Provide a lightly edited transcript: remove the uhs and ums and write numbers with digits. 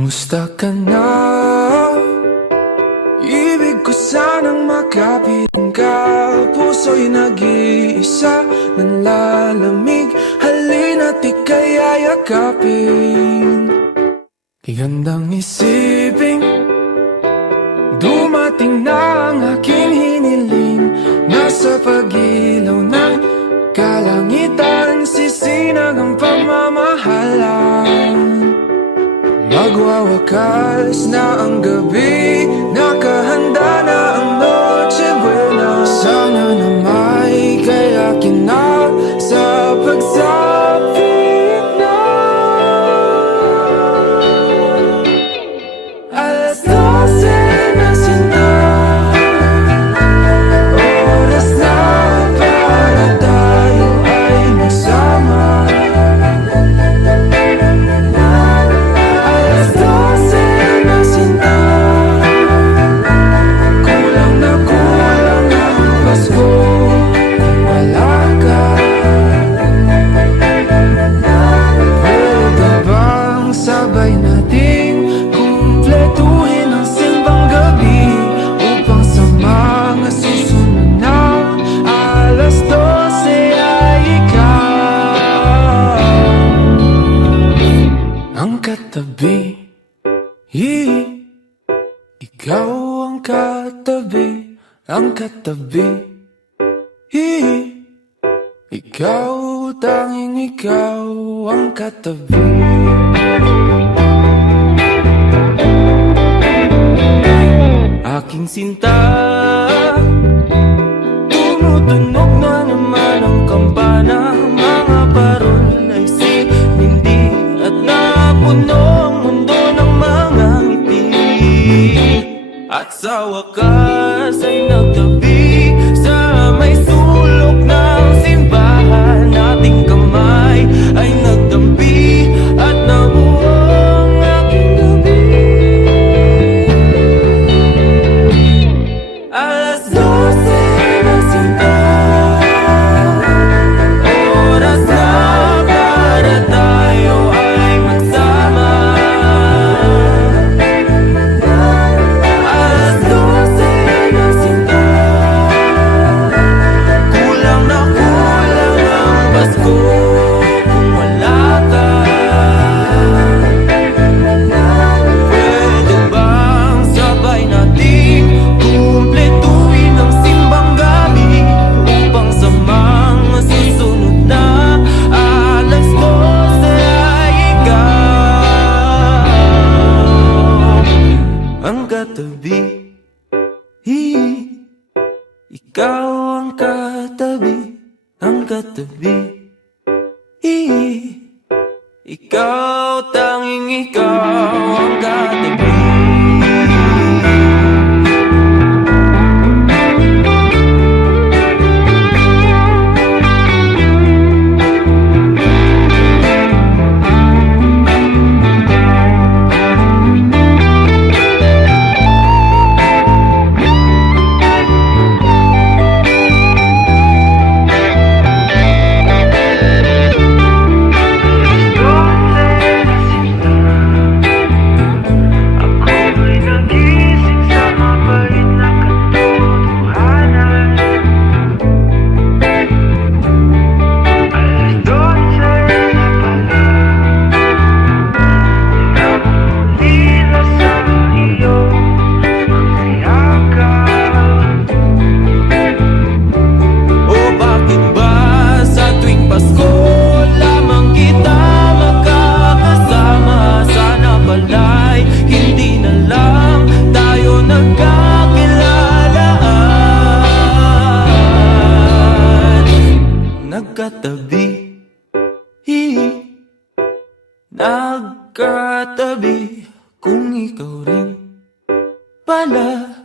Kumusta ka na? Ibig ko sanang makapiling ka. Puso'y nag-iisa, nanlalamig. Halina't ika'y yayakapin. Igandang isipin, dumating na ang aking hiniling. Nasa pag-ilaw ng kalangitan, sisinag ang pamamahalan. Magwawakas na ang gabi, nakahanda na ang Noche Buena. Sana na may kayakin na sa pagsapit na. Alas 12 na sinta, oras na para tayo ay magsama. Sabay nating kumpletuhin ang simbang gabi, upang sa mga susunod na alas 12 ay ikaw ang katabi. Ikaw ang katabi, ang katabi. Ikaw, tanging ikaw ang katabi. Aking sinta, tumutunog na naman ang kampana. Mga parol ay sinindi at napuno ang mundo ng mga ngiti. At sa wakas ay nagtabi sa may sulok ng simbahan. Ating kamay ay nagtampi at nabuo ang aking gabi. Alas 12 na sinta, oras na para tayo ay magsama. Alas 12 na sinta, kulang na kulang ang Pasko kung wala ka. Pwede bang sabay nating kumpletuhin ang simbang gabi, upang sa mga susunod na alas 12 ay ikaw ang katabi. Ikaw ang katabi, ang katabi. Ikaw, tanging ikaw ang katabi. Nagkatabi, nagkatabi, kung ikaw rin pala.